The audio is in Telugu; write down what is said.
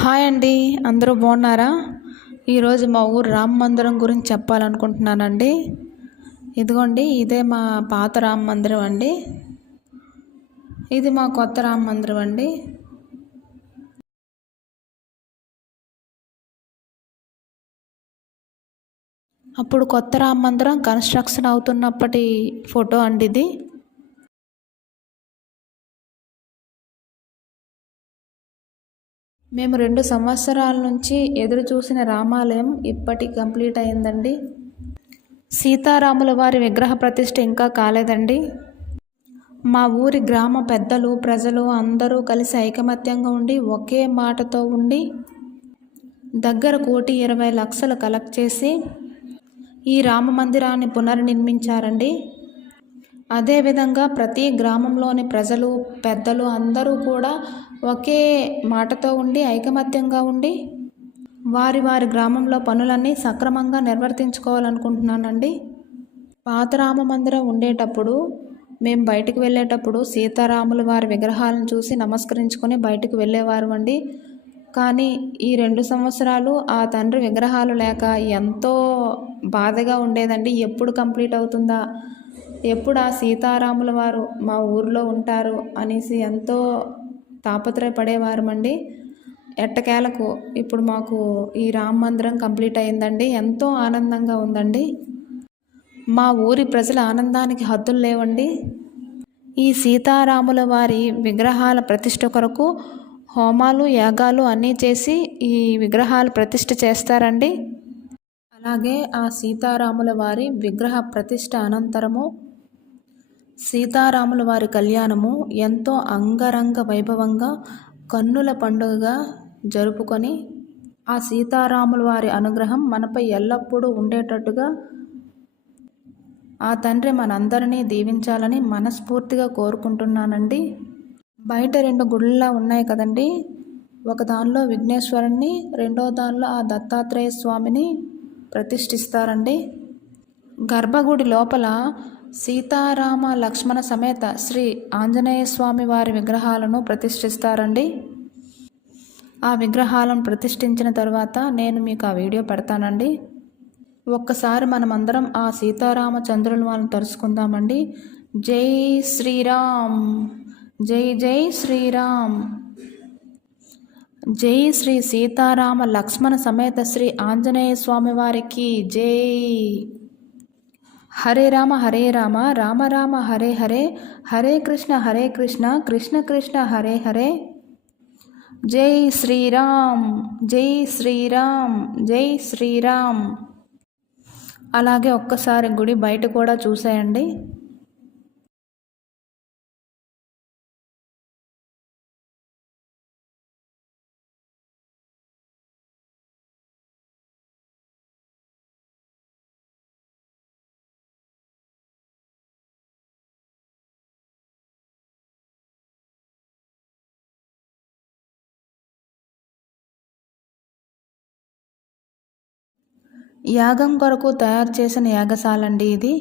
హాయ్ అండి, అందరూ బాగున్నారా? ఈరోజు మా ఊరు రామ మందిరం గురించి చెప్పాలనుకుంటున్నానండి. ఇదిగోండి, ఇదే మా పాత రామ మందిరం అండి. ఇది మా కొత్త రామ మందిరం అండి. అప్పుడు కొత్త రామ మందిరం కన్స్ట్రక్షన్ అవుతున్నప్పటి ఫోటో అండి ఇది. మేము 2 సంవత్సరాల నుంచి ఎదురు చూసిన రామాలయం ఇప్పటికి కంప్లీట్ అయిందండి. సీతారాముల వారి విగ్రహ ప్రతిష్ఠ ఇంకా కాలేదండి. మా ఊరి గ్రామ పెద్దలు, ప్రజలు అందరూ కలిసి ఐకమత్యంగా ఉండి, ఒకే మాటతో ఉండి దగ్గర 1,20,00,000 కలెక్ట్ చేసి ఈ రామ మందిరాన్ని పునర్నిర్మించారండి. అదేవిధంగా ప్రతి గ్రామంలోని ప్రజలు, పెద్దలు అందరూ కూడా ఒకే మాటతో ఉండి, ఐకమత్యంగా ఉండి వారి వారి గ్రామంలో పనులన్నీ సక్రమంగా నిర్వర్తించుకోవాలనుకుంటున్నానండి. పాత రామ మందిరం ఉండేటప్పుడు మేము బయటకు వెళ్ళేటప్పుడు సీతారాముల వారి విగ్రహాలను చూసి నమస్కరించుకొని బయటకు వెళ్ళేవారు అండి. కానీ ఈ 2 సంవత్సరాలు ఆ తండ్రి విగ్రహాలు లేక ఎంతో బాధగా ఉండేదండి. ఎప్పుడు కంప్లీట్ అవుతుందా, ఎప్పుడు ఆ సీతారాముల వారు మా ఊరిలో ఉంటారు అనేసి ఎంతో తాపత్రయపడేవారమండి. ఎట్టకేలకు ఇప్పుడు మాకు ఈ రామ మందిరం కంప్లీట్ అయిందండి. ఎంతో ఆనందంగా ఉందండి. మా ఊరి ప్రజల ఆనందానికి హద్దులు లేవండి. ఈ సీతారాముల వారి విగ్రహాల ప్రతిష్ఠ కొరకు హోమాలు, యాగాలు అన్నీ చేసి ఈ విగ్రహాలు ప్రతిష్ఠ చేస్తారండి. అలాగే ఆ సీతారాముల వారి విగ్రహ ప్రతిష్ఠ అనంతరము సీతారాముల వారి కళ్యాణము ఎంతో అంగరంగ వైభవంగా కన్నుల పండుగగా జరుపుకొని ఆ సీతారాముల వారి అనుగ్రహం మనపై ఎల్లప్పుడూ ఉండేటట్టుగా ఆ తండ్రి మనందరినీ దీవించాలని మనస్ఫూర్తిగా కోరుకుంటున్నానండి. బయట 2 గుళ్ళలా ఉన్నాయి కదండి. ఒక దానిలో విఘ్నేశ్వరుణ్ణి, రెండో దానిలో ఆ దత్తాత్రేయ స్వామిని ప్రతిష్ఠిస్తారండి. గర్భగుడి లోపల సీతారామ లక్ష్మణ సమేత శ్రీ ఆంజనేయ స్వామి వారి విగ్రహాలను ప్రతిష్ఠిస్తారండి. ఆ విగ్రహాలను ప్రతిష్ఠించిన తర్వాత నేను మీకు ఆ వీడియో పెడతానండి. ఒక్కసారి మనమందరం ఆ సీతారామచంద్రుల వాళ్ళని తలుచుకుందామండి. జై శ్రీరామ్, జై జై శ్రీరామ్, జై శ్రీ సీతారామ లక్ష్మణ సమేత శ్రీ ఆంజనేయ స్వామి వారికి జై. హరే రామ హరే రామ, రామ రామ హరే హరే, హరే కృష్ణ కృష్ణ కృష్ణ హరే హరే. జై శ్రీరామ్, జై శ్రీరామ్, జై శ్రీరామ్. అలాగే ఒక్కసారి గుడి బయట కూడా చూసేయండి. యాగం కొరకు తయారు చేసిన యాగశాలండి ఇది.